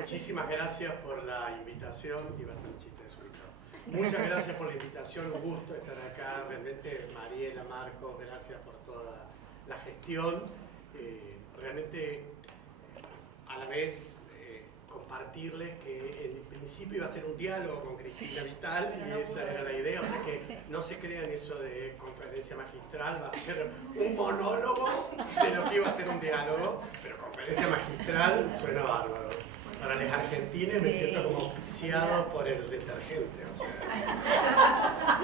Muchísimas gracias por la invitación. Iba a ser un chiste de su invitado. Muchas gracias por la invitación, un gusto estar acá. Realmente, Mariela, Marcos, gracias por toda la gestión. Realmente, a la vez, compartirles que en principio iba a ser un diálogo con Cristina Vital y esa era la idea. O sea que no se crean eso de conferencia magistral, va a ser un monólogo de lo que iba a ser un diálogo, pero conferencia magistral suena bárbaro. Para los argentines me siento como auspiciado por el detergente. O sea,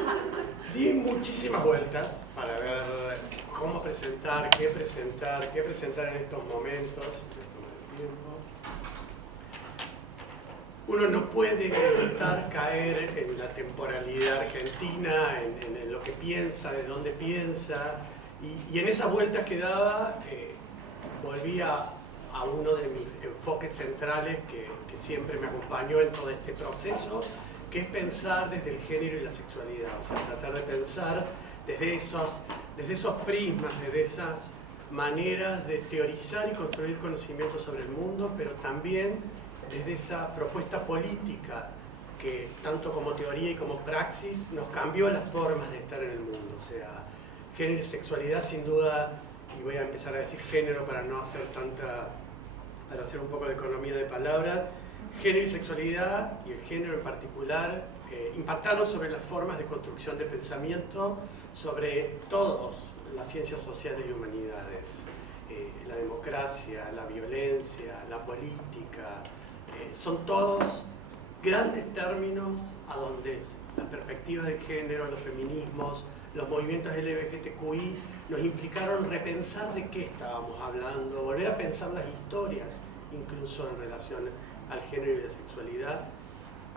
di muchísimas vueltas para ver cómo presentar, qué presentar en estos momentos. Uno no puede evitar caer en la temporalidad argentina, en lo que piensa, de dónde piensa, y en esa vuelta que daba volví a uno de mis enfoques centrales que siempre me acompañó en todo este proceso, que es pensar desde el género y la sexualidad, o sea, tratar de pensar desde esos prismas, desde esas maneras de teorizar y construir conocimiento sobre el mundo, pero también desde esa propuesta política que tanto como teoría y como praxis nos cambió las formas de estar en el mundo. O sea, género y sexualidad sin duda, y voy a empezar a decir género para no hacer para hacer un poco de economía de palabras, género y sexualidad, y el género en particular, impactaron sobre las formas de construcción de pensamiento, sobre todas las ciencias sociales y humanidades, la democracia, la violencia, la política. Son todos grandes términos a donde las perspectivas de género, los feminismos, los movimientos LGBTQI nos implicaron repensar de qué estábamos hablando, volver a pensar las historias, incluso en relación al género y la sexualidad.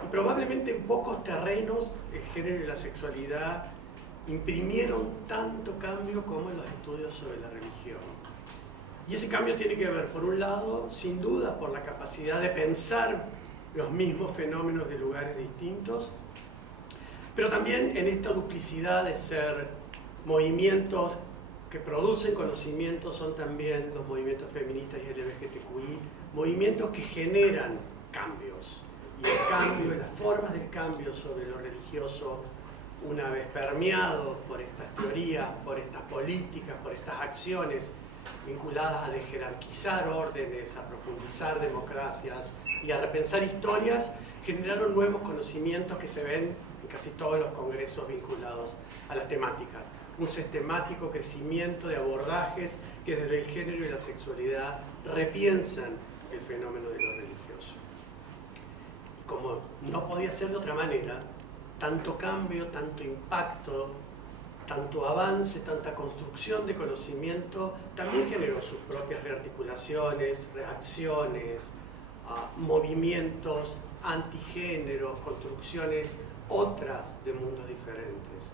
Y probablemente en pocos terrenos el género y la sexualidad imprimieron tanto cambio como en los estudios sobre la religión. Y ese cambio tiene que ver, por un lado, sin duda, por la capacidad de pensar los mismos fenómenos de lugares distintos, pero también en esta duplicidad de ser movimientos que producen conocimiento, son también los movimientos feministas y LGBTQI, movimientos que generan cambios. Y el cambio, las formas del cambio sobre lo religioso, una vez permeado por estas teorías, por estas políticas, por estas acciones, vinculadas a jerarquizar órdenes, a profundizar democracias y a repensar historias, generaron nuevos conocimientos que se ven en casi todos los congresos vinculados a las temáticas. Un sistemático crecimiento de abordajes que desde el género y la sexualidad repiensan el fenómeno de lo religioso. Y como no podía ser de otra manera, tanto cambio, tanto impacto, tanto avance, tanta construcción de conocimiento, también generó sus propias rearticulaciones, reacciones, movimientos antigéneros, construcciones otras de mundos diferentes.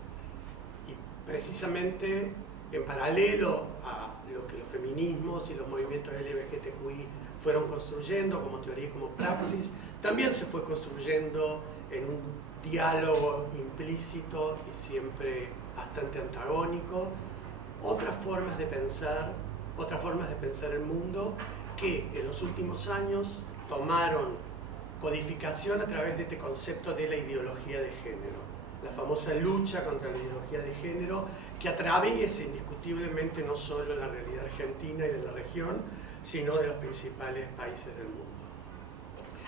Y precisamente en paralelo a lo que los feminismos y los movimientos LGBTQI fueron construyendo como teoría y como praxis, también se fue construyendo en un diálogo implícito y siempre bastante antagónico, otras formas de pensar el mundo que en los últimos años tomaron codificación a través de este concepto de la ideología de género, la famosa lucha contra la ideología de género que atraviesa indiscutiblemente no solo la realidad argentina y de la región, sino de los principales países del mundo.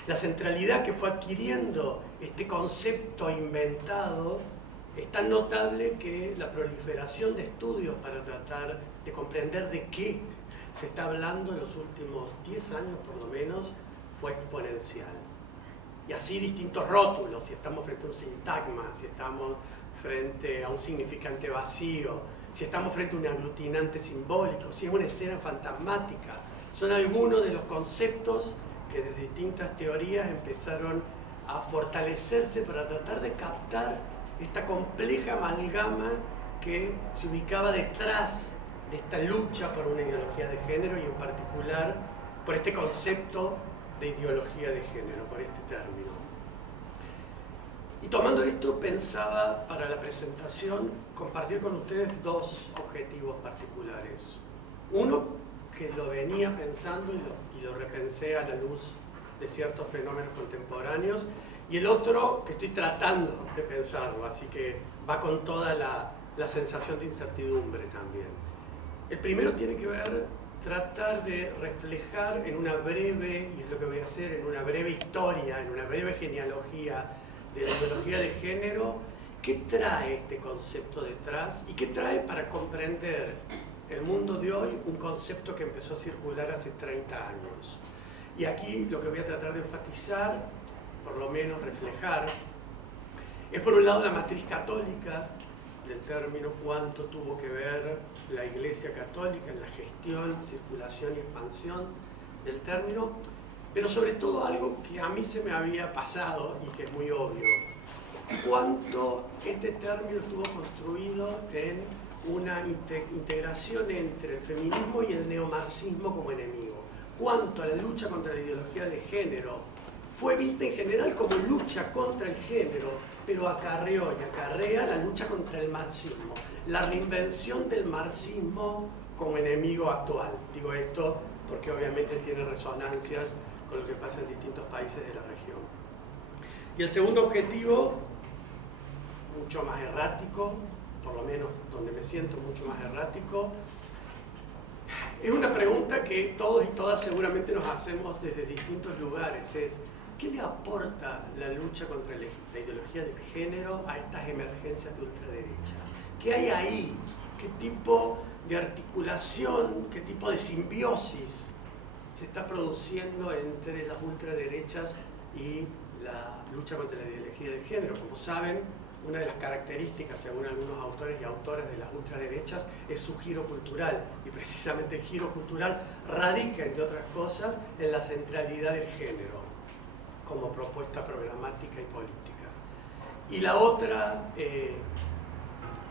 La centralidad que fue adquiriendo este concepto inventado es tan notable que la proliferación de estudios para tratar de comprender de qué se está hablando en los últimos 10 años por lo menos fue exponencial. Y así distintos rótulos, si estamos frente a un sintagma, si estamos frente a un significante vacío, si estamos frente a un aglutinante simbólico, si es una escena fantasmática, son algunos de los conceptos que desde distintas teorías empezaron a fortalecerse para tratar de captar esta compleja amalgama que se ubicaba detrás de esta lucha por una ideología de género y en particular por este concepto de ideología de género, por este término. Y tomando esto, pensaba para la presentación compartir con ustedes dos objetivos particulares. Uno, que lo venía pensando y lo repensé a la luz de ciertos fenómenos contemporáneos, y el otro que estoy tratando de pensarlo, así que va con toda la sensación de incertidumbre también. El primero tiene que ver, tratar de reflejar en una breve, y es lo que voy a hacer, en una breve historia, en una breve genealogía de la ideología de género, qué trae este concepto detrás y qué trae para comprender el mundo de hoy un concepto que empezó a circular hace 30 años. Y aquí lo que voy a tratar de enfatizar, por lo menos reflejar, es por un lado la matriz católica del término, cuánto tuvo que ver la Iglesia Católica en la gestión, circulación y expansión del término, pero sobre todo algo que a mí se me había pasado y que es muy obvio, cuánto este término estuvo construido en una integración entre el feminismo y el neomarxismo como enemigo, cuánto la lucha contra la ideología de género fue vista en general como lucha contra el género, pero acarreó y acarrea la lucha contra el marxismo, la reinvención del marxismo como enemigo actual. Digo esto porque obviamente tiene resonancias con lo que pasa en distintos países de la región. Y el segundo objetivo, mucho más errático, por lo menos donde me siento mucho más errático, es una pregunta que todos y todas seguramente nos hacemos desde distintos lugares, es ¿qué le aporta la lucha contra la ideología del género a estas emergencias de ultraderecha? ¿Qué hay ahí? ¿Qué tipo de articulación, qué tipo de simbiosis se está produciendo entre las ultraderechas y la lucha contra la ideología del género? Como saben, una de las características, según algunos autores y autoras de las ultraderechas, es su giro cultural. Y precisamente el giro cultural radica, entre otras cosas, en la centralidad del género como propuesta programática y política. Y la otra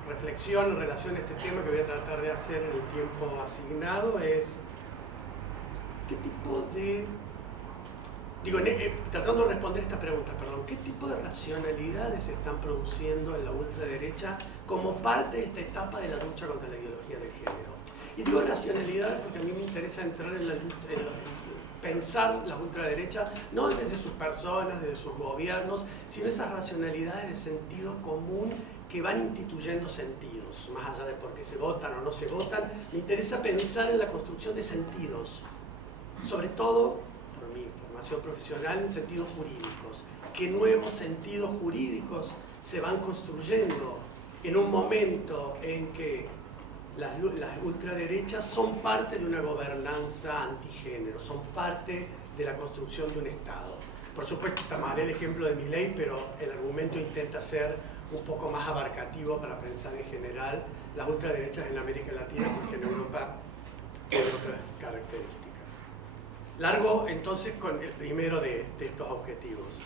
reflexión en relación a este tema que voy a tratar de hacer en el tiempo asignado es qué tipo de... tratando de responder esta pregunta, ¿qué tipo de racionalidades se están produciendo en la ultraderecha como parte de esta etapa de la lucha contra la ideología del género? Y digo racionalidades porque a mí me interesa entrar en la lucha, pensar las ultraderechas, no desde sus personas, desde sus gobiernos, sino esas racionalidades de sentido común que van instituyendo sentidos, más allá de por qué se votan o no se votan. Me interesa pensar en la construcción de sentidos, sobre todo, por mi formación profesional, en sentidos jurídicos. ¿Qué nuevos sentidos jurídicos se van construyendo en un momento en que las ultraderechas son parte de una gobernanza antigénero, son parte de la construcción de un Estado? Por supuesto, tomaré el ejemplo de Milei, pero el argumento intenta ser un poco más abarcativo para pensar en general las ultraderechas en América Latina, porque en Europa tienen otras características. Largo entonces con el primero de estos objetivos.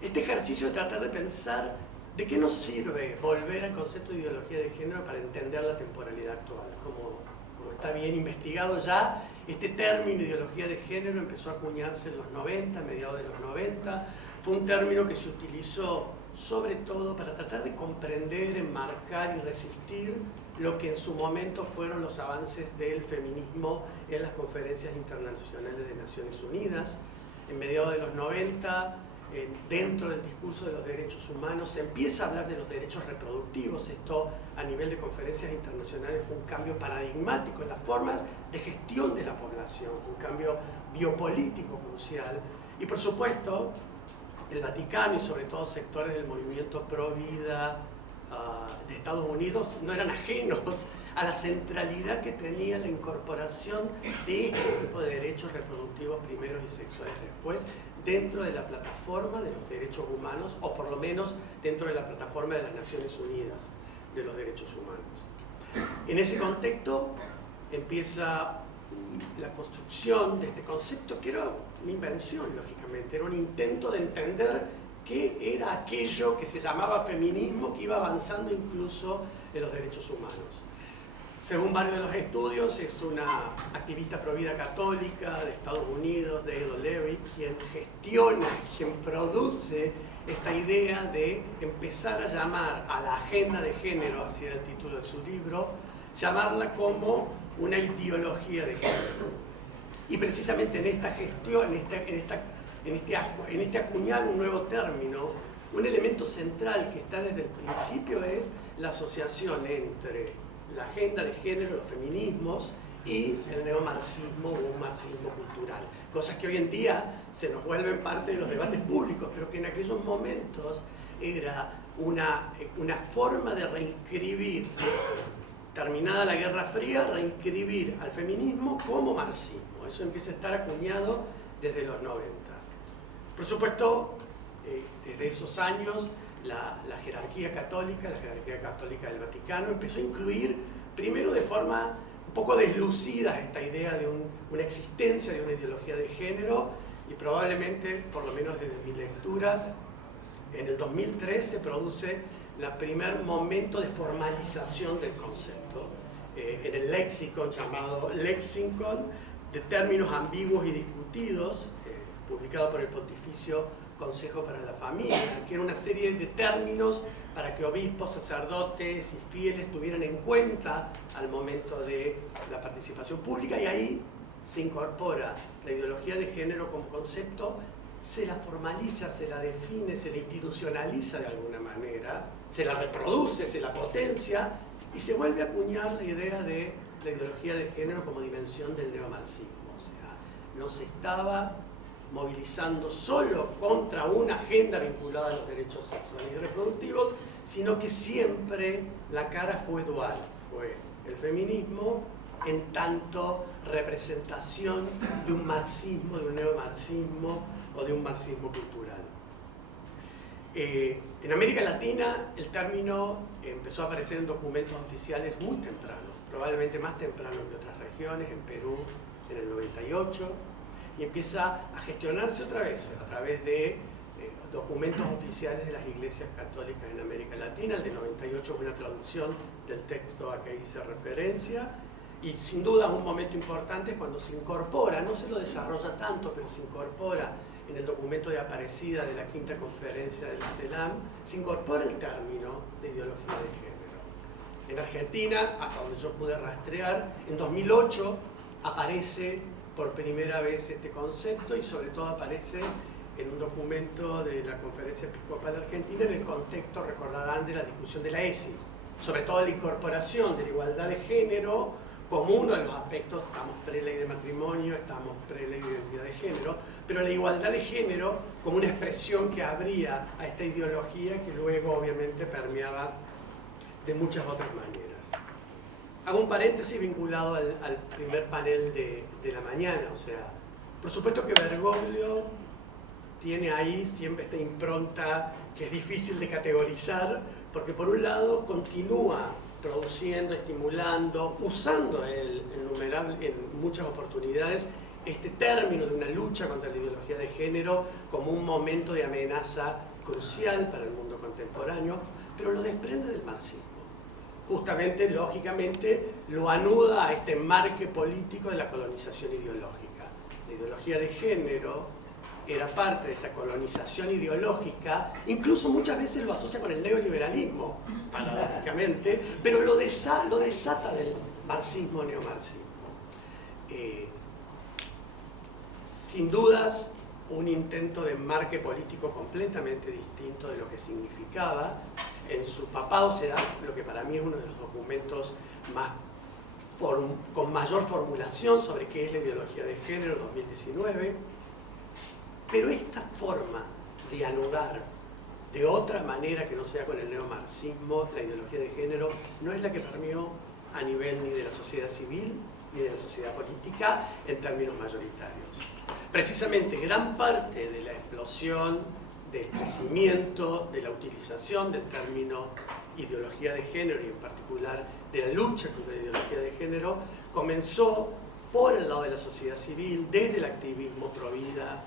Este ejercicio de tratar de pensar ¿de qué nos sirve volver al concepto de ideología de género para entender la temporalidad actual? Como está bien investigado ya, este término ideología de género empezó a acuñarse en los 90, a mediados de los 90. Fue un término que se utilizó sobre todo para tratar de comprender, enmarcar y resistir lo que en su momento fueron los avances del feminismo en las conferencias internacionales de Naciones Unidas. En mediados de los 90, dentro del discurso de los derechos humanos se empieza a hablar de los derechos reproductivos. Esto a nivel de conferencias internacionales fue un cambio paradigmático en las formas de gestión de la población, fue un cambio biopolítico crucial. Y por supuesto, el Vaticano y sobre todo sectores del movimiento pro vida de Estados Unidos no eran ajenos a la centralidad que tenía la incorporación de este tipo de derechos reproductivos primeros y sexuales después dentro de la plataforma de los derechos humanos, o por lo menos dentro de la plataforma de las Naciones Unidas de los derechos humanos. En ese contexto empieza la construcción de este concepto, que era una invención, lógicamente, era un intento de entender qué era aquello que se llamaba feminismo, que iba avanzando incluso en los derechos humanos. Según varios de los estudios, es una activista provida católica de Estados Unidos, Dale O'Leary, quien gestiona, quien produce esta idea de empezar a llamar a la agenda de género, así era el título de su libro, llamarla como una ideología de género. Y precisamente en esta gestión, en este acuñar un nuevo término, un elemento central que está desde el principio es la asociación entre la agenda de género, los feminismos y el neomarxismo o un marxismo cultural. Cosas que hoy en día se nos vuelven parte de los debates públicos, pero que en aquellos momentos era una forma de reinscribir, terminada la Guerra Fría, reinscribir al feminismo como marxismo. Eso empieza a estar acuñado desde los 90. Por supuesto, desde esos años, la jerarquía católica del Vaticano, empezó a incluir, primero de forma un poco deslucida, esta idea de una existencia de una ideología de género, y probablemente, por lo menos desde mis lecturas, en el 2003 se produce el primer momento de formalización del concepto, en el léxico llamado Lexicon de Términos Ambiguos y Discutidos, publicado por el Pontificio Consejo para la Familia, que era una serie de términos para que obispos, sacerdotes y fieles tuvieran en cuenta al momento de la participación pública, y ahí se incorpora la ideología de género como concepto, se la formaliza, se la define, se la institucionaliza de alguna manera, se la reproduce, se la potencia, y se vuelve a acuñar la idea de la ideología de género como dimensión del neomarxismo. O sea, no se estaba movilizando solo contra una agenda vinculada a los derechos sexuales y reproductivos, sino que siempre la cara fue dual, fue el feminismo en tanto representación de un marxismo, de un neomarxismo o de un marxismo cultural. En América Latina el término empezó a aparecer en documentos oficiales muy tempranos, probablemente más temprano que otras regiones, en Perú en el 98, y empieza a gestionarse otra vez a través de documentos oficiales de las iglesias católicas en América Latina. El de 98 es una traducción del texto a que hice referencia, y sin duda un momento importante es cuando se incorpora, no se lo desarrolla tanto, pero se incorpora en el documento de Aparecida de la Quinta Conferencia del CELAM, se incorpora el término de ideología de género. En Argentina, hasta donde yo pude rastrear, en 2008 aparece por primera vez este concepto, y sobre todo aparece en un documento de la Conferencia Episcopal Argentina en el contexto, recordarán, de la discusión de la ESI, sobre todo la incorporación de la igualdad de género como uno de los aspectos. Estamos pre-ley de matrimonio, estamos pre-ley de identidad de género, pero la igualdad de género como una expresión que abría a esta ideología que luego obviamente permeaba de muchas otras maneras. Hago un paréntesis vinculado al primer panel de la mañana. O sea, por supuesto que Bergoglio tiene ahí siempre esta impronta que es difícil de categorizar, porque por un lado continúa produciendo, estimulando, usando en muchas oportunidades este término de una lucha contra la ideología de género como un momento de amenaza crucial para el mundo contemporáneo, pero lo desprende del marxismo. Justamente, lógicamente, lo anuda a este enmarque político de la colonización ideológica. La ideología de género era parte de esa colonización ideológica, incluso muchas veces lo asocia con el neoliberalismo, paradójicamente, pero lo desata del marxismo-neomarxismo. Sin dudas, un intento de enmarque político completamente distinto de lo que significaba. En su papado se da lo que para mí es uno de los documentos con mayor formulación sobre qué es la ideología de género, 2019. Pero esta forma de anudar de otra manera que no sea con el neomarxismo la ideología de género no es la que permeó a nivel ni de la sociedad civil ni de la sociedad política en términos mayoritarios. Precisamente gran parte de la explosión, del crecimiento, de la utilización del término ideología de género, y en particular de la lucha contra la ideología de género, comenzó por el lado de la sociedad civil, desde el activismo pro vida,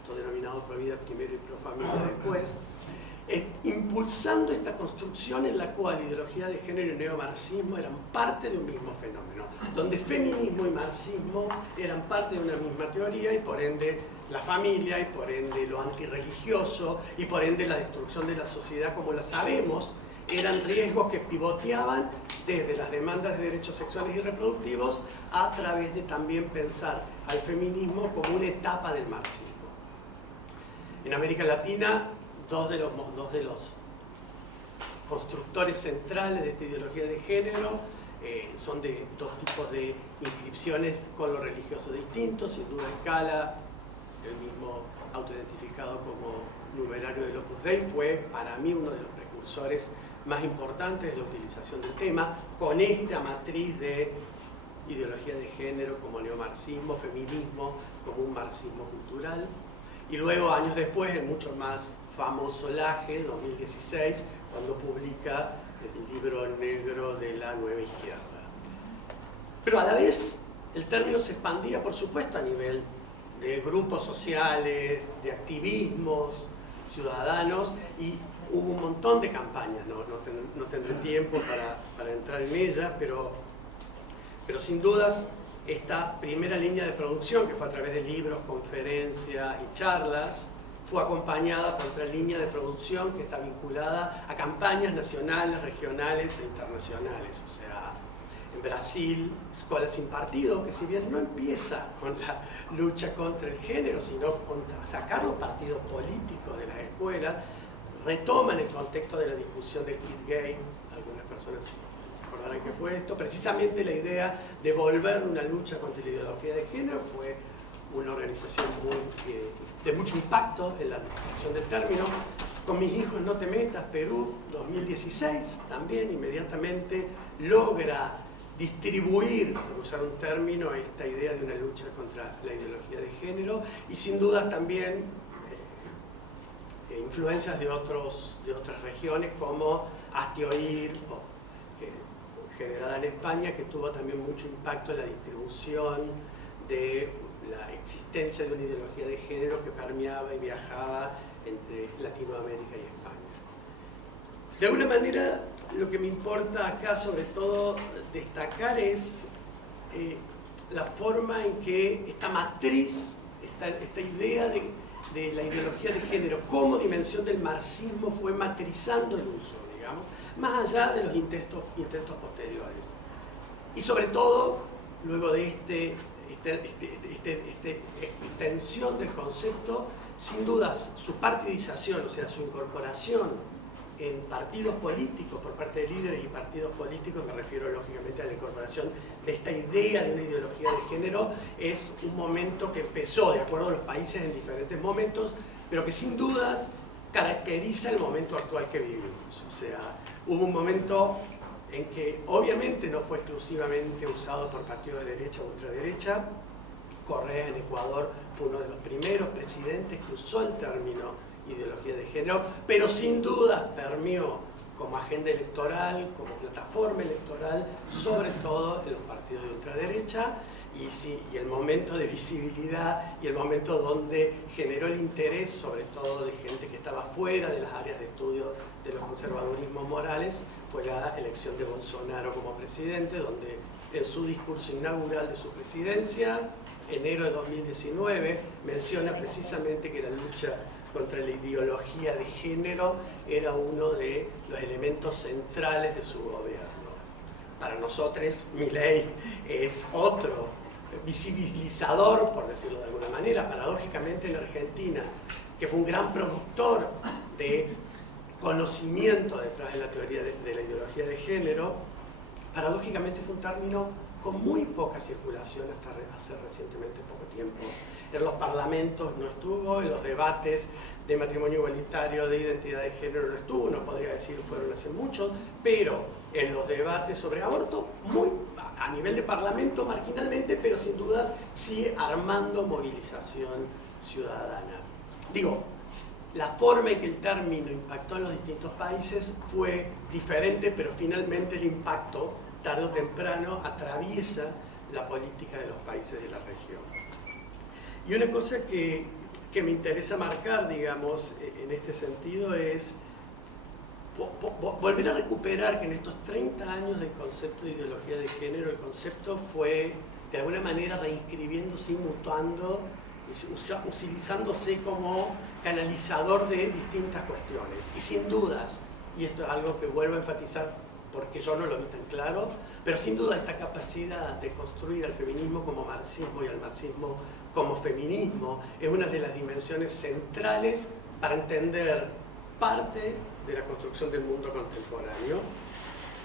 autodenominado pro vida primero y pro familia después, impulsando esta construcción en la cual ideología de género y neomarxismo eran parte de un mismo fenómeno, donde feminismo y marxismo eran parte de una misma teoría, y por ende la familia, y por ende lo antirreligioso, y por ende la destrucción de la sociedad como la sabemos, eran riesgos que pivoteaban desde las demandas de derechos sexuales y reproductivos a través de también pensar al feminismo como una etapa del marxismo. En América Latina, dos de los constructores centrales de esta ideología de género son de dos tipos de inscripciones con lo religioso distintos. Sin duda Scala, el mismo autoidentificado como numerario del Opus Dei, fue para mí uno de los precursores más importantes de la utilización del tema, con esta matriz de ideología de género como neomarxismo, feminismo, como un marxismo cultural. Y luego, años después, el mucho más famoso Laje, 2016, cuando publica el libro negro de la nueva izquierda. Pero a la vez, el término se expandía, por supuesto, a nivel de grupos sociales, de activismos ciudadanos, y hubo un montón de campañas. No tendré tiempo para entrar en ellas, pero sin dudas esta primera línea de producción, que fue a través de libros, conferencias y charlas, fue acompañada por otra línea de producción que está vinculada a campañas nacionales, regionales e internacionales. O sea, en Brasil, Escola Sin Partido, que si bien no empieza con la lucha contra el género, sino contra sacar los partidos políticos de las escuelas, retoman el contexto de la discusión del kit gay. Algunas personas recordarán que fue esto. Precisamente la idea de volver una lucha contra la ideología de género fue una organización de mucho impacto en la discusión del término. Con Mis hijos no te metas, Perú, 2016, también inmediatamente logra distribuir, por usar un término, esta idea de una lucha contra la ideología de género, y sin duda también influencias de otras regiones como Hazte Oír, generada en España, que tuvo también mucho impacto en la distribución de la existencia de una ideología de género que permeaba y viajaba entre Latinoamérica y España. De alguna manera, lo que me importa acá sobre todo destacar es la forma en que esta matriz, esta idea de la ideología de género como dimensión del marxismo fue matrizando el uso, digamos, más allá de los intentos posteriores. Y sobre todo, luego de esta extensión del concepto, sin dudas su partidización, o sea, su incorporación en partidos políticos por parte de líderes y partidos políticos, me refiero lógicamente a la incorporación de esta idea de una ideología de género, es un momento que empezó, de acuerdo a los países, en diferentes momentos, pero que sin dudas caracteriza el momento actual que vivimos. O sea, hubo un momento en que obviamente no fue exclusivamente usado por partidos de derecha o ultraderecha. Correa en Ecuador fue uno de los primeros presidentes que usó el término ideología de género, pero sin duda permeó como agenda electoral, como plataforma electoral, sobre todo en los partidos de ultraderecha, y el momento de visibilidad y el momento donde generó el interés, sobre todo de gente que estaba fuera de las áreas de estudio de los conservadurismos morales, fue la elección de Bolsonaro como presidente, donde en su discurso inaugural de su presidencia, enero de 2019, menciona precisamente que la lucha contra la ideología de género era uno de los elementos centrales de su gobierno. Para nosotros, Milei es otro visibilizador, por decirlo de alguna manera, paradójicamente en Argentina, que fue un gran productor de conocimiento detrás de la teoría de la ideología de género. Paradójicamente fue un término con muy poca circulación hasta hace recientemente poco tiempo. En los parlamentos no estuvo, en los debates de matrimonio igualitario, de identidad de género no estuvo, no podría decir fueron hace mucho, pero en los debates sobre aborto, muy a nivel de parlamento marginalmente, pero sin duda sí armando movilización ciudadana. Digo, la forma en que el término impactó en los distintos países fue diferente, pero finalmente el impacto, tarde o temprano, atraviesa la política de los países de la región. Y una cosa que me interesa marcar, digamos, en este sentido es volver a recuperar que en estos 30 años del concepto de ideología de género, el concepto fue de alguna manera reinscribiéndose y mutando, utilizándose como canalizador de distintas cuestiones. Y sin dudas, y esto es algo que vuelvo a enfatizar porque yo no lo vi tan claro, pero sin duda esta capacidad de construir al feminismo como marxismo y al marxismo como feminismo es una de las dimensiones centrales para entender parte de la construcción del mundo contemporáneo.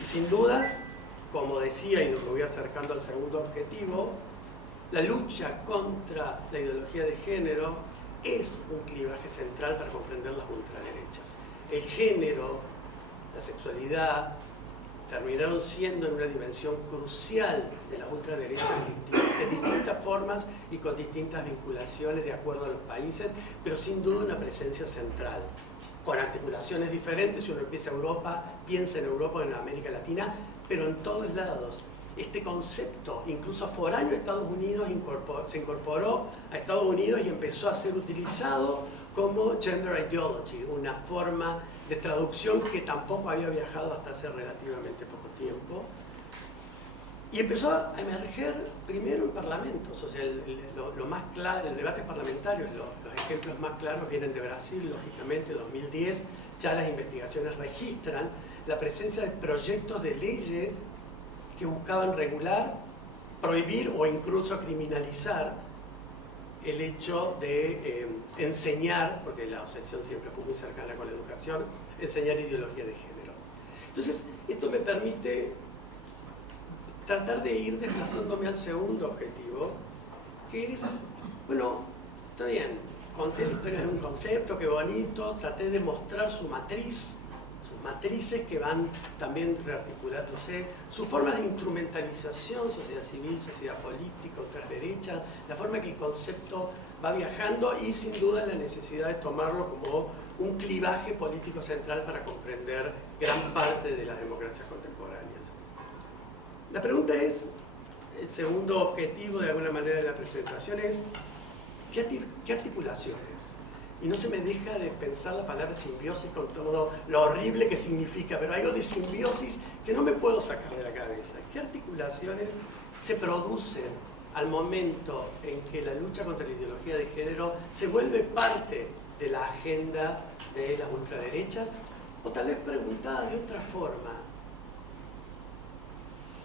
Y sin dudas, como decía, y me voy acercando al segundo objetivo, la lucha contra la ideología de género es un clivaje central para comprender las ultraderechas. El género, la sexualidad, terminaron siendo en una dimensión crucial de las ultraderechas de distintas formas y con distintas vinculaciones de acuerdo a los países, pero sin duda una presencia central, con articulaciones diferentes. Si uno empieza Europa, piensa en Europa o en América Latina, pero en todos lados. Este concepto, incluso foráneo a Estados Unidos, se incorporó a Estados Unidos y empezó a ser utilizado como gender ideology, una forma de traducción que tampoco había viajado hasta hace relativamente poco tiempo. Y empezó a emerger primero en parlamentos, o sea, lo más claro, el debate parlamentario, los ejemplos más claros vienen de Brasil, lógicamente, 2010, ya las investigaciones registran la presencia de proyectos de leyes que buscaban regular, prohibir o incluso criminalizar el hecho de enseñar, porque la obsesión siempre fue muy cercana con la educación, enseñar ideología de género. Entonces, esto me permite tratar de ir desplazándome al segundo objetivo, que es, bueno, está bien, conté la historia de un concepto, qué bonito, traté de mostrar su matriz, sus matrices que van también rearticulándose, sus formas de instrumentalización, sociedad civil, sociedad política, otras derechas, la forma que el concepto va viajando y sin duda la necesidad de tomarlo como un clivaje político central para comprender gran parte de las democracias contemporáneas. La pregunta es, el segundo objetivo de alguna manera de la presentación es, ¿qué articulaciones? Y no se me deja de pensar la palabra simbiosis con todo lo horrible que significa, pero hay algo de simbiosis que no me puedo sacar de la cabeza. ¿Qué articulaciones se producen al momento en que la lucha contra la ideología de género se vuelve parte de la agenda de las ultraderechas? O tal vez preguntada de otra forma,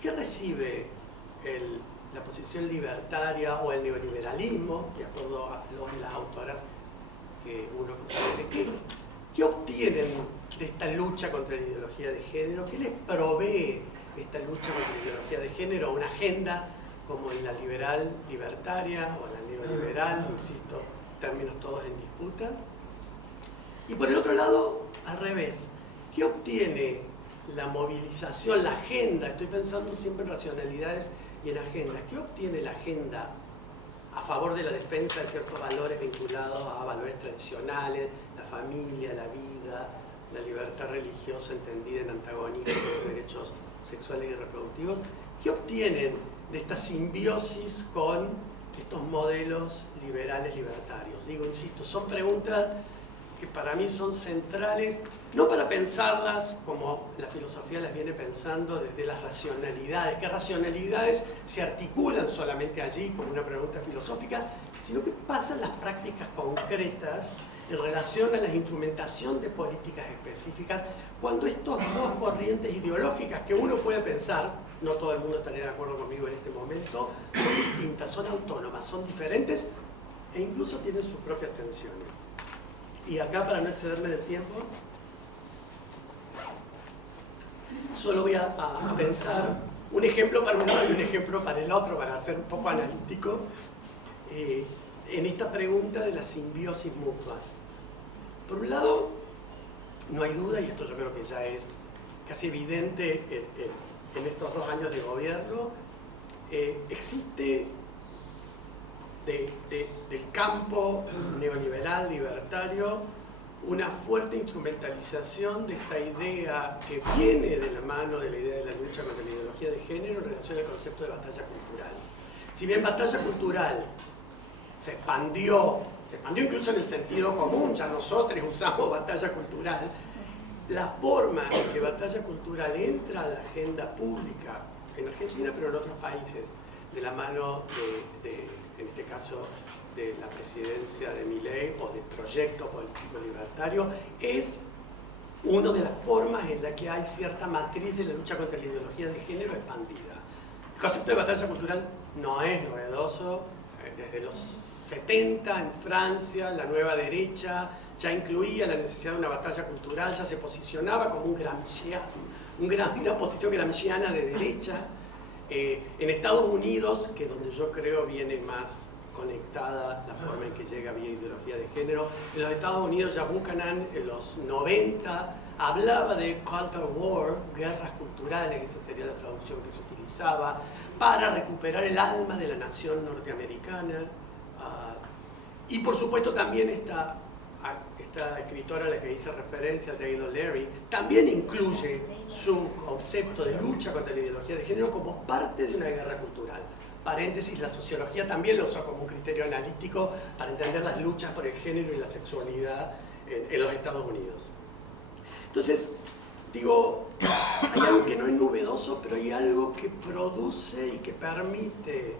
¿qué recibe la posición libertaria o el neoliberalismo, de acuerdo a los y las autoras que uno considere? ¿Qué obtienen de esta lucha contra la ideología de género? ¿Qué les provee esta lucha contra la ideología de género? Una agenda como la liberal libertaria o la neoliberal, insisto, términos todos en disputa. Y por el otro lado, al revés, ¿qué obtiene la movilización, la agenda? Estoy pensando siempre en racionalidades y en agendas. ¿Qué obtiene la agenda a favor de la defensa de ciertos valores vinculados a valores tradicionales, la familia, la vida, la libertad religiosa entendida en antagonismo con los derechos sexuales y reproductivos? ¿Qué obtienen de esta simbiosis con estos modelos liberales libertarios? Digo, insisto, son preguntas que para mí son centrales, no para pensarlas como la filosofía las viene pensando desde las racionalidades, qué racionalidades se articulan solamente allí como una pregunta filosófica, sino que pasan las prácticas concretas en relación a la instrumentación de políticas específicas, cuando estos dos corrientes ideológicas que uno puede pensar, no todo el mundo estaría de acuerdo conmigo en este momento, son distintas, son autónomas, son diferentes e incluso tienen sus propias tensiones. Y acá, para no excederme del tiempo, solo voy a pensar un ejemplo para un lado y un ejemplo para el otro, para ser un poco analítico, en esta pregunta de las simbiosis mutuas. Por un lado, no hay duda, y esto yo creo que ya es casi evidente en estos 2 años de gobierno, existe del campo neoliberal, libertario, una fuerte instrumentalización de esta idea que viene de la mano de la idea de la lucha contra la ideología de género en relación al concepto de batalla cultural. Si bien batalla cultural se expandió incluso en el sentido común, ya nosotros usamos batalla cultural, la forma en que batalla cultural entra a la agenda pública en Argentina, pero en otros países, de la mano en este caso, de la presidencia de Milei o del proyecto político libertario, es una de las formas en la que hay cierta matriz de la lucha contra la ideología de género expandida. El concepto de batalla cultural no es novedoso. Desde los 70 en Francia, la nueva derecha ya incluía la necesidad de una batalla cultural, ya se posicionaba como una posición gramsciana de derecha. En Estados Unidos, que es donde yo creo viene más conectada la forma en que llega vía ideología de género, en los Estados Unidos ya Buchanan en los 90 hablaba de culture war, guerras culturales, esa sería la traducción que se utilizaba, para recuperar el alma de la nación norteamericana. Y por supuesto también esta escritora a la que hice referencia, Dale O'Leary, también incluye su concepto de lucha contra la ideología de género como parte de una guerra cultural. Paréntesis, la sociología también lo usa como un criterio analítico para entender las luchas por el género y la sexualidad en los Estados Unidos. Entonces, digo, hay algo que no es novedoso, pero hay algo que produce y que permite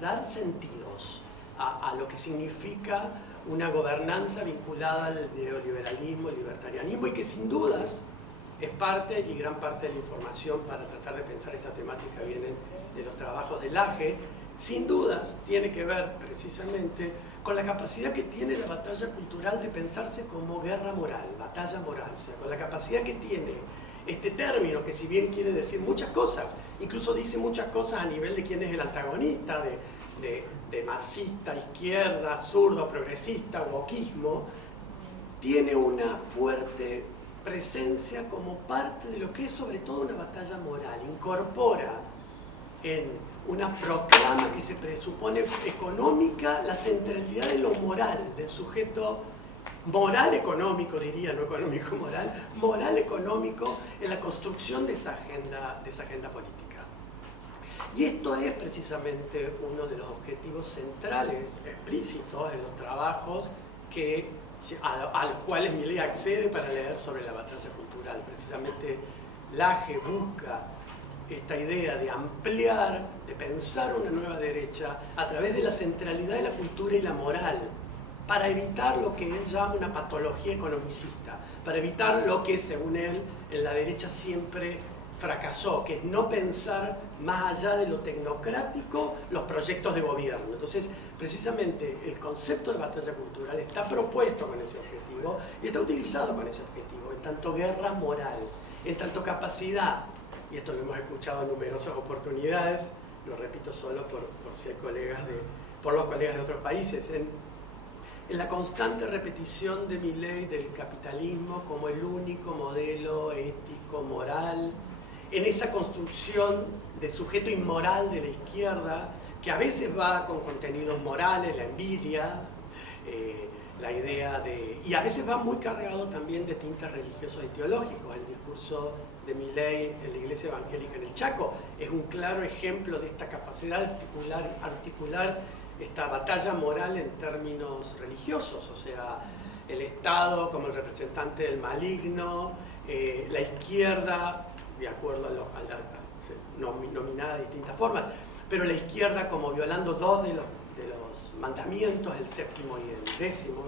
dar sentidos a lo que significa una gobernanza vinculada al neoliberalismo, el libertarianismo, y que sin dudas es parte y gran parte de la información para tratar de pensar esta temática viene de los trabajos del AGE, sin dudas tiene que ver precisamente con la capacidad que tiene la batalla cultural de pensarse como guerra moral, batalla moral, o sea, con la capacidad que tiene este término, que si bien quiere decir muchas cosas, incluso dice muchas cosas a nivel de quién es el antagonista, de marxista, izquierda, zurdo, progresista, wokismo, tiene una fuerte presencia como parte de lo que es sobre todo una batalla moral, incorpora en una proclama que se presupone económica la centralidad de lo moral, del sujeto moral económico, diría, no económico moral, moral económico en la construcción de esa agenda política. Y esto es precisamente uno de los objetivos centrales, explícitos en los trabajos a los cuales Milei accede para leer sobre la batalla cultural. Precisamente Laje busca esta idea de ampliar, de pensar una nueva derecha a través de la centralidad de la cultura y la moral, para evitar lo que él llama una patología economicista, para evitar lo que, según él, en la derecha siempre fracasó, que es no pensar más allá de lo tecnocrático los proyectos de gobierno. Entonces, precisamente el concepto de batalla cultural está propuesto con ese objetivo y está utilizado con ese objetivo, en tanto guerra moral, en tanto capacidad, y esto lo hemos escuchado en numerosas oportunidades, lo repito solo por si hay por los colegas de otros países, en la constante repetición de Milei del capitalismo como el único modelo ético, moral, en esa construcción de sujeto inmoral de la izquierda, que a veces va con contenidos morales, la envidia, la idea y a veces va muy cargado también de tintes religiosos y teológicos. El discurso de Milei en la Iglesia Evangélica en el Chaco es un claro ejemplo de esta capacidad de articular esta batalla moral en términos religiosos, o sea, el Estado como el representante del maligno, la izquierda, de acuerdo a la nominada de distintas formas, pero la izquierda como violando dos de los mandamientos, el séptimo y el décimo,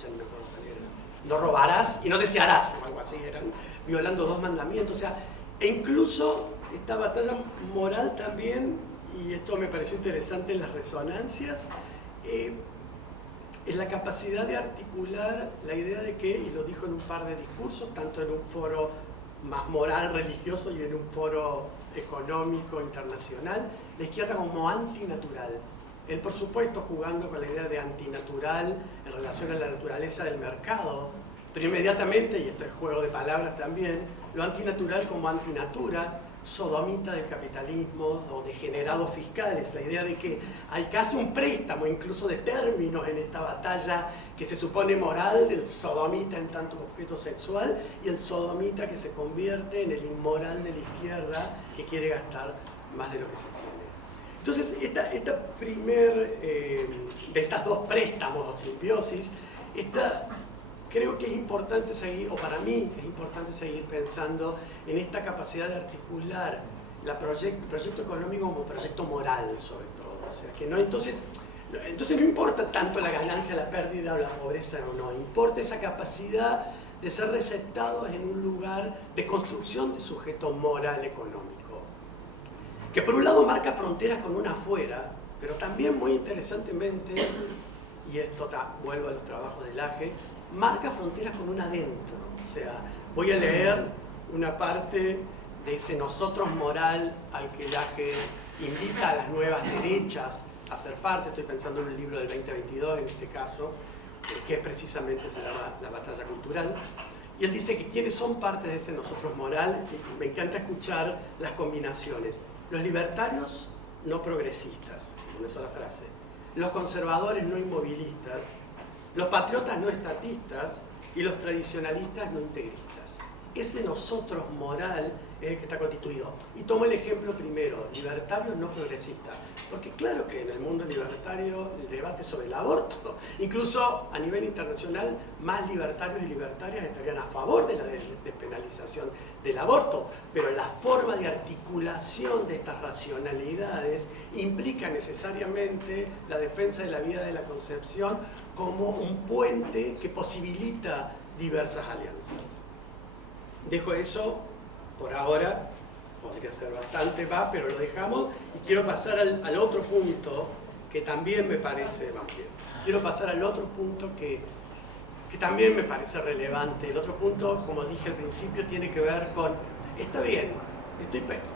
ya no me acuerdo cuál era, no robarás y no desearás, o algo así, eran violando dos mandamientos, o sea, e incluso esta batalla moral también, y esto me pareció interesante en las resonancias, en la capacidad de articular la idea de que, y lo dijo en un par de discursos, tanto en un foro más moral, religioso y en un foro económico internacional, la izquierda como antinatural. Él, por supuesto, jugando con la idea de antinatural en relación a la naturaleza del mercado, pero inmediatamente, y esto es juego de palabras también, lo antinatural como antinatura, sodomita del capitalismo o degenerados fiscales, la idea de que hay casi un préstamo incluso de términos en esta batalla que se supone moral del sodomita en tanto objeto sexual y el sodomita que se convierte en el inmoral de la izquierda que quiere gastar más de lo que se tiene. Entonces, esta de estas dos préstamos o simbiosis, creo que es importante seguir, o para mí es importante seguir pensando en esta capacidad de articular el proyecto económico como proyecto moral, sobre todo. O sea, que no, entonces no importa tanto la ganancia, la pérdida o la pobreza o no, importa esa capacidad de ser receptados en un lugar de construcción de sujeto moral económico, que por un lado marca fronteras con un afuera, pero también muy interesantemente, y esto vuelvo a los trabajos de Laje, marca fronteras con un adentro. O sea, voy a leer una parte de ese nosotros moral al que Laje invita a las nuevas derechas a ser parte. Estoy pensando en un libro del 2022 en este caso, que precisamente se llama La batalla cultural. Y él dice que quienes son parte de ese nosotros moral, y me encanta escuchar las combinaciones. Los libertarios no progresistas, una sola frase. Los conservadores no inmovilistas, los patriotas no estatistas y los tradicionalistas no integristas. Ese nosotros moral es el que está constituido. Y tomo el ejemplo primero, libertarios no progresistas. Porque claro que en el mundo libertario el debate sobre el aborto, incluso a nivel internacional, más libertarios y libertarias estarían a favor de la despenalización del aborto. Pero la forma de articulación de estas racionalidades implica necesariamente la defensa de la vida de la concepción como un puente que posibilita diversas alianzas. Dejo eso por ahora, podría ser bastante más, pero lo dejamos y quiero pasar al otro punto que también me parece, quiero pasar al otro punto que también me parece relevante. El otro punto, como dije al principio, tiene que ver con, está bien,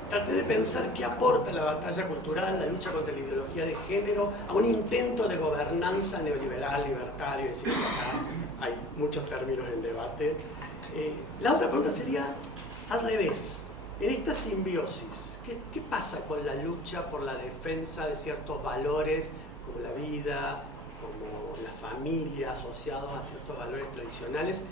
traté de pensar qué aporta la batalla cultural, la lucha contra la ideología de género, a un intento de gobernanza neoliberal, libertario, es decir, acá hay muchos términos en debate. La otra pregunta sería al revés. En esta simbiosis, ¿qué pasa con la lucha por la defensa de ciertos valores como la vida, como la familia, asociados a ciertos valores tradicionales,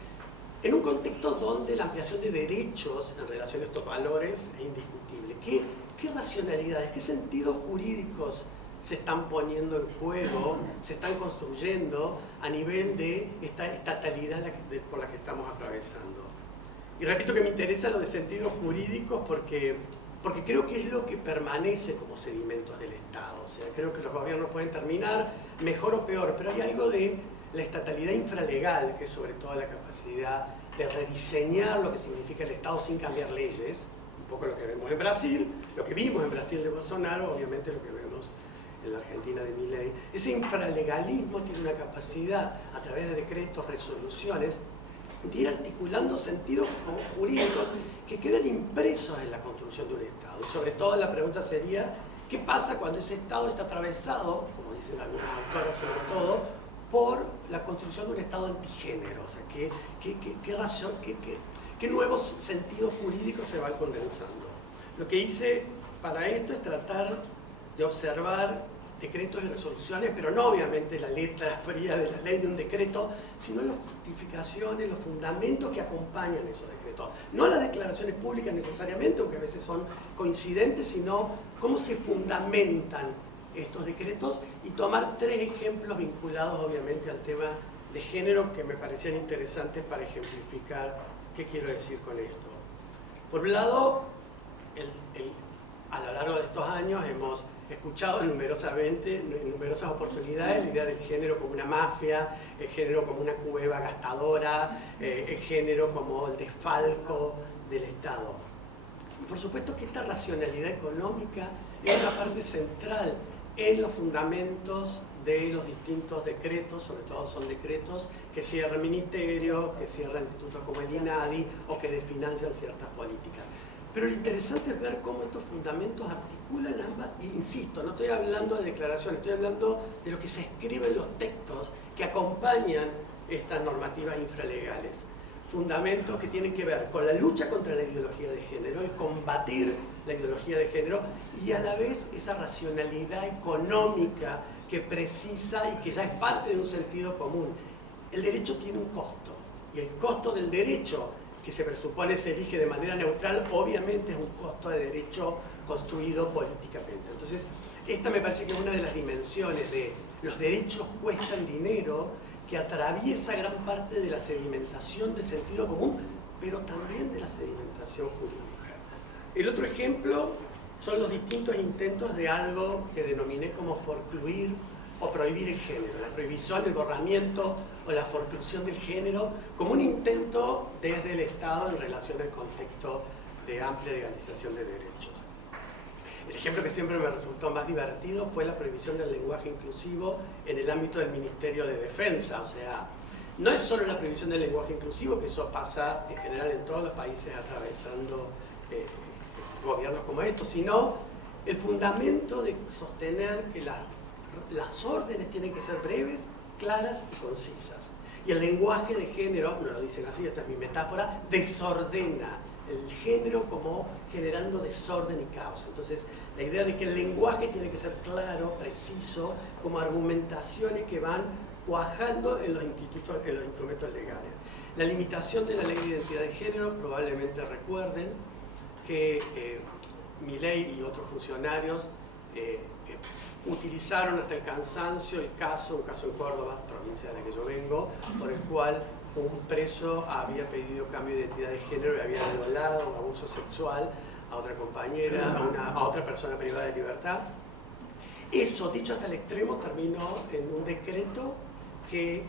en un contexto donde la ampliación de derechos en relación a estos valores es indiscutible? ¿Qué racionalidades, qué sentidos jurídicos se están poniendo en juego, se están construyendo a nivel de esta estatalidad por la que estamos atravesando? Y repito que me interesa lo de sentidos jurídicos porque creo que es lo que permanece como sedimentos del Estado. O sea, creo que los gobiernos pueden terminar mejor o peor, pero hay algo de la estatalidad infralegal, que es sobre todo la capacidad de rediseñar lo que significa el Estado sin cambiar leyes, un poco lo que vemos en Brasil, lo que vimos en Brasil de Bolsonaro, obviamente lo que vemos en la Argentina de Milei. Ese infralegalismo tiene una capacidad, a través de decretos, resoluciones, de ir articulando sentidos jurídicos que quedan impresos en la construcción de un Estado. Y sobre todo la pregunta sería, ¿qué pasa cuando ese Estado está atravesado, como dicen algunas autoras sobre todo, por la construcción de un Estado antigénero? O sea, ¿qué nuevos sentidos jurídicos se van condensando? Lo que hice para esto es tratar de observar decretos y resoluciones, pero no obviamente la letra fría de la ley de un decreto, sino las justificaciones, los fundamentos que acompañan esos decretos. No las declaraciones públicas necesariamente, aunque a veces son coincidentes, sino cómo se fundamentan estos decretos, y tomar tres ejemplos vinculados obviamente al tema de género que me parecían interesantes para ejemplificar qué quiero decir con esto. Por un lado, a lo largo de estos años hemos escuchado en numerosas oportunidades la idea del género como una mafia, el género como una cueva gastadora, el género como el desfalco del Estado. Y por supuesto que esta racionalidad económica es una parte central en los fundamentos de los distintos decretos, sobre todo son decretos que cierran ministerios, que cierran institutos como el INADI o que desfinancian ciertas políticas. Pero lo interesante es ver cómo estos fundamentos articulan ambas, e insisto, no estoy hablando de declaraciones, estoy hablando de lo que se escribe en los textos que acompañan estas normativas infralegales. Fundamentos que tienen que ver con la lucha contra la ideología de género, el combatir la ideología de género y a la vez esa racionalidad económica que precisa y que ya es parte de un sentido común. El derecho tiene un costo y el costo del derecho que se presupone se elige de manera neutral, obviamente es un costo de derecho construido políticamente. Entonces, esta me parece que es una de las dimensiones de los derechos cuestan dinero, que atraviesa gran parte de la sedimentación de sentido común, pero también de la sedimentación jurídica. El otro ejemplo son los distintos intentos de algo que denominé como forcluir o prohibir el género, la prohibición, el borramiento o la forclusión del género como un intento desde el Estado en relación al contexto de amplia legalización de derechos. El ejemplo que siempre me resultó más divertido fue la prohibición del lenguaje inclusivo en el ámbito del Ministerio de Defensa. O sea, no es solo la prohibición del lenguaje inclusivo, que eso pasa en general en todos los países atravesando gobiernos como estos, sino el fundamento de sostener que las órdenes tienen que ser breves, claras y concisas. Y el lenguaje de género, no lo dicen así, esta es mi metáfora, desordena el género como generando desorden y caos. Entonces, la idea de que el lenguaje tiene que ser claro, preciso, como argumentaciones que van cuajando en los instrumentos legales. La limitación de la ley de identidad de género, probablemente recuerden que Milei y otros funcionarios utilizaron hasta el cansancio un caso en Córdoba, provincia de la que yo vengo, por el cual un preso había pedido cambio de identidad de género y había violado o abuso sexual a otra compañera, a otra persona privada de libertad. Eso, dicho hasta el extremo, terminó en un decreto que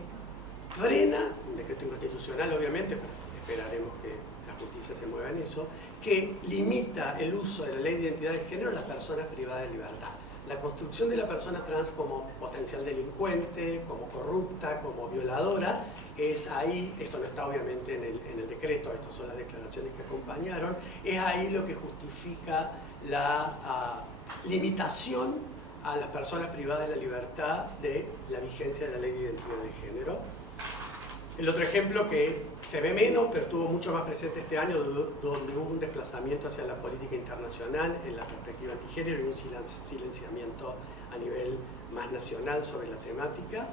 frena, un decreto inconstitucional obviamente, pero esperaremos que la justicia se mueva en eso, que limita el uso de la ley de identidad de género a las personas privadas de libertad. La construcción de la persona trans como potencial delincuente, como corrupta, como violadora, es ahí, esto no está obviamente en el decreto, estas son las declaraciones que acompañaron, es ahí lo que justifica la limitación a las personas privadas de la libertad de la vigencia de la ley de identidad de género. El otro ejemplo que se ve menos, pero estuvo mucho más presente este año, donde hubo un desplazamiento hacia la política internacional en la perspectiva antigénero y un silenciamiento a nivel más nacional sobre la temática,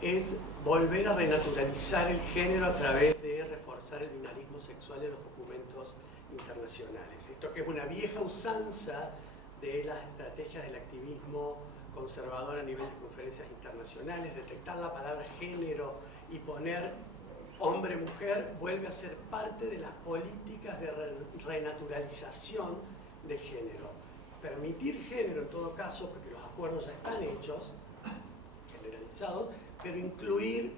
es volver a renaturalizar el género a través de reforzar el binarismo sexual en los documentos internacionales. Esto que es una vieja usanza de las estrategias del activismo conservador a nivel de conferencias internacionales, detectar la palabra género y poner hombre-mujer, vuelve a ser parte de las políticas de renaturalización del género. Permitir género en todo caso, porque los acuerdos ya están hechos, generalizados, pero incluir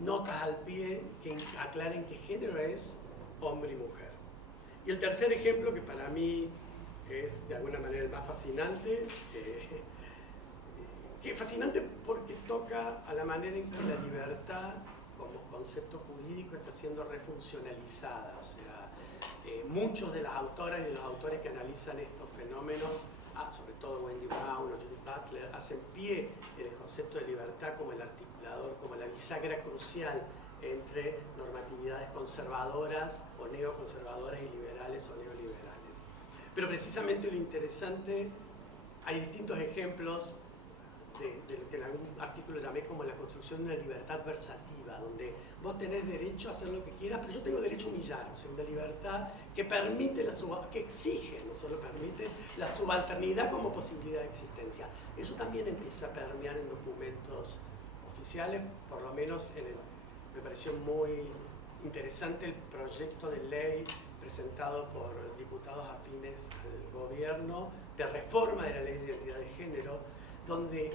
notas al pie que aclaren que género es hombre y mujer. Y el tercer ejemplo, que para mí es de alguna manera el más fascinante, que es fascinante porque toca a la manera en que la libertad como concepto jurídico está siendo refuncionalizada. O sea, muchos de las autoras y de los autores que analizan estos fenómenos, sobre todo Wendy Brown o Judith Butler, hacen pie en el concepto de libertad como el articulador, como la bisagra crucial entre normatividades conservadoras o neoconservadoras y liberales o neoliberales. Pero precisamente lo interesante, hay distintos ejemplos de lo que en algún artículo llamé como la construcción de una libertad versativa, donde vos tenés derecho a hacer lo que quieras, pero yo tengo derecho a humillar, o sea, una libertad que permite, que exige, no solo permite, la subalternidad como posibilidad de existencia. Eso también empieza a permear en documentos oficiales, por lo menos me pareció muy interesante el proyecto de ley presentado por diputados afines al gobierno de reforma de la ley de identidad de género, donde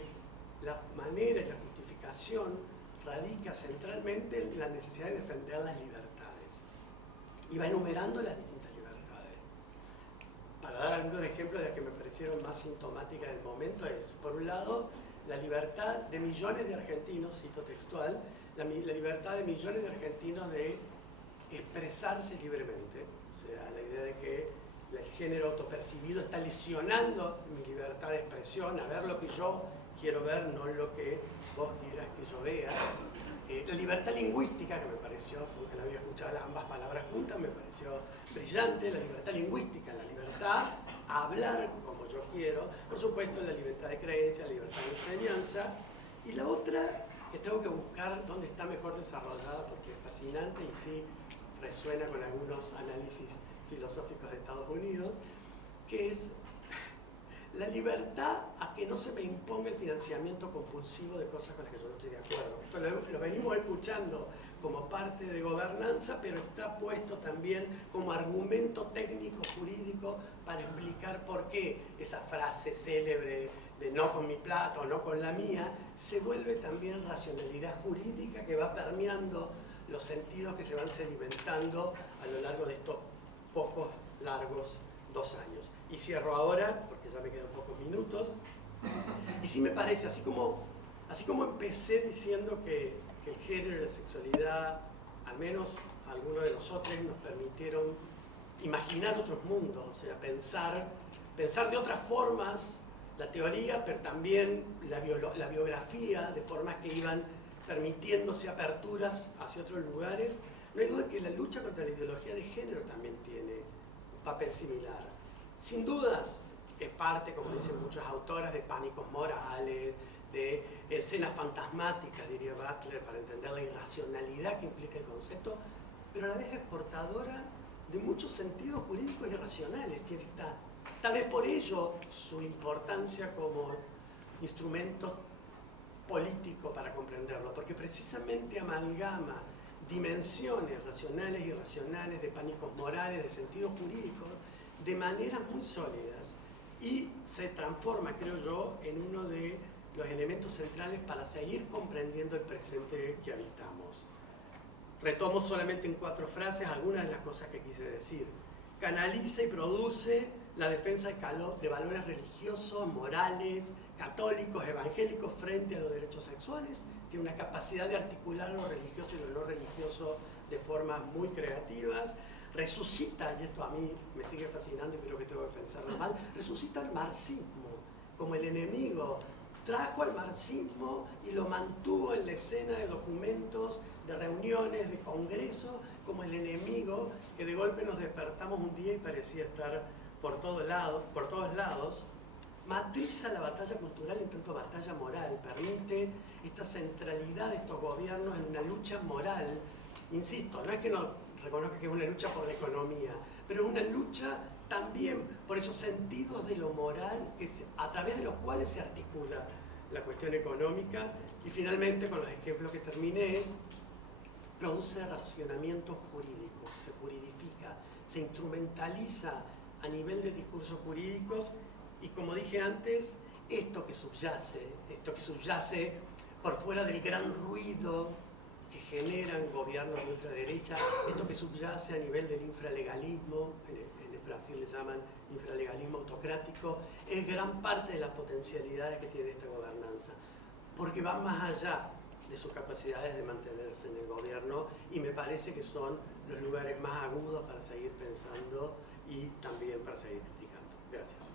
la manera y la justificación radica centralmente en la necesidad de defender las libertades. Y va enumerando las distintas libertades. Para dar algunos ejemplos de las que me parecieron más sintomáticas del momento es, por un lado, la libertad de millones de argentinos, cito textual, la libertad de millones de argentinos de expresarse libremente. O sea, la idea de que el género autopercibido está lesionando mi libertad de expresión, a ver lo que yo quiero ver, no lo que vos quieras que yo vea. La libertad lingüística, que me pareció, porque no había escuchado ambas palabras juntas, me pareció brillante. La libertad lingüística, la libertad a hablar como yo quiero. Por supuesto, la libertad de creencia, la libertad de enseñanza. Y la otra, que tengo que buscar dónde está mejor desarrollada, porque es fascinante y sí resuena con algunos análisis filosóficos de Estados Unidos, que es la libertad a que no se me imponga el financiamiento compulsivo de cosas con las que yo no estoy de acuerdo. Esto lo venimos escuchando como parte de gobernanza, pero está puesto también como argumento técnico jurídico para explicar por qué esa frase célebre de no con mi plata o no con la mía, se vuelve también racionalidad jurídica que va permeando los sentidos que se van sedimentando a lo largo de estos pocos largos 2 años. Y cierro ahora, porque ya me quedan pocos minutos, y sí me parece, así como empecé diciendo que el género y la sexualidad, al menos algunos de nosotros, nos permitieron imaginar otros mundos, o sea, pensar de otras formas la teoría, pero también la biografía, de formas que iban permitiéndose aperturas hacia otros lugares. No hay duda que la lucha contra la ideología de género también tiene un papel similar. Sin dudas, es parte, como dicen muchas autoras, de pánicos morales, de escenas fantasmáticas, diría Butler, para entender la irracionalidad que implica el concepto, pero a la vez es portadora de muchos sentidos jurídicos y racionales. Tal vez por ello su importancia como instrumento político para comprenderlo, porque precisamente amalgama dimensiones racionales y irracionales, de pánicos morales, de sentidos jurídicos, de maneras muy sólidas, y se transforma, creo yo, en uno de los elementos centrales para seguir comprendiendo el presente que habitamos. Retomo solamente en 4 frases algunas de las cosas que quise decir. Canaliza y produce la defensa de valores religiosos, morales, católicos, evangélicos frente a los derechos sexuales. Tiene una capacidad de articular lo religioso y lo no religioso de formas muy creativas. Resucita, y esto a mí me sigue fascinando y creo que tengo que pensarlo mal, resucita el marxismo como el enemigo. Trajo al marxismo y lo mantuvo en la escena de documentos, de reuniones, de congresos, como el enemigo que de golpe nos despertamos un día y parecía estar por todos lados. Matriza la batalla cultural en tanto batalla moral, permite esta centralidad de estos gobiernos en una lucha moral. Insisto, no es que no reconozca que es una lucha por la economía, pero es una lucha también por esos sentidos de lo moral a través de los cuales se articula la cuestión económica. Y finalmente, con los ejemplos que terminé, produce racionamientos jurídicos, se juridifica, se instrumentaliza a nivel de discursos jurídicos, y como dije antes, esto que subyace por fuera del gran ruido que generan gobiernos de ultraderecha, esto que subyace a nivel del infralegalismo, en Brasil le llaman infralegalismo autocrático, es gran parte de las potencialidades que tiene esta gobernanza, porque va más allá de sus capacidades de mantenerse en el gobierno, y me parece que son los lugares más agudos para seguir pensando y también para seguir criticando. Gracias.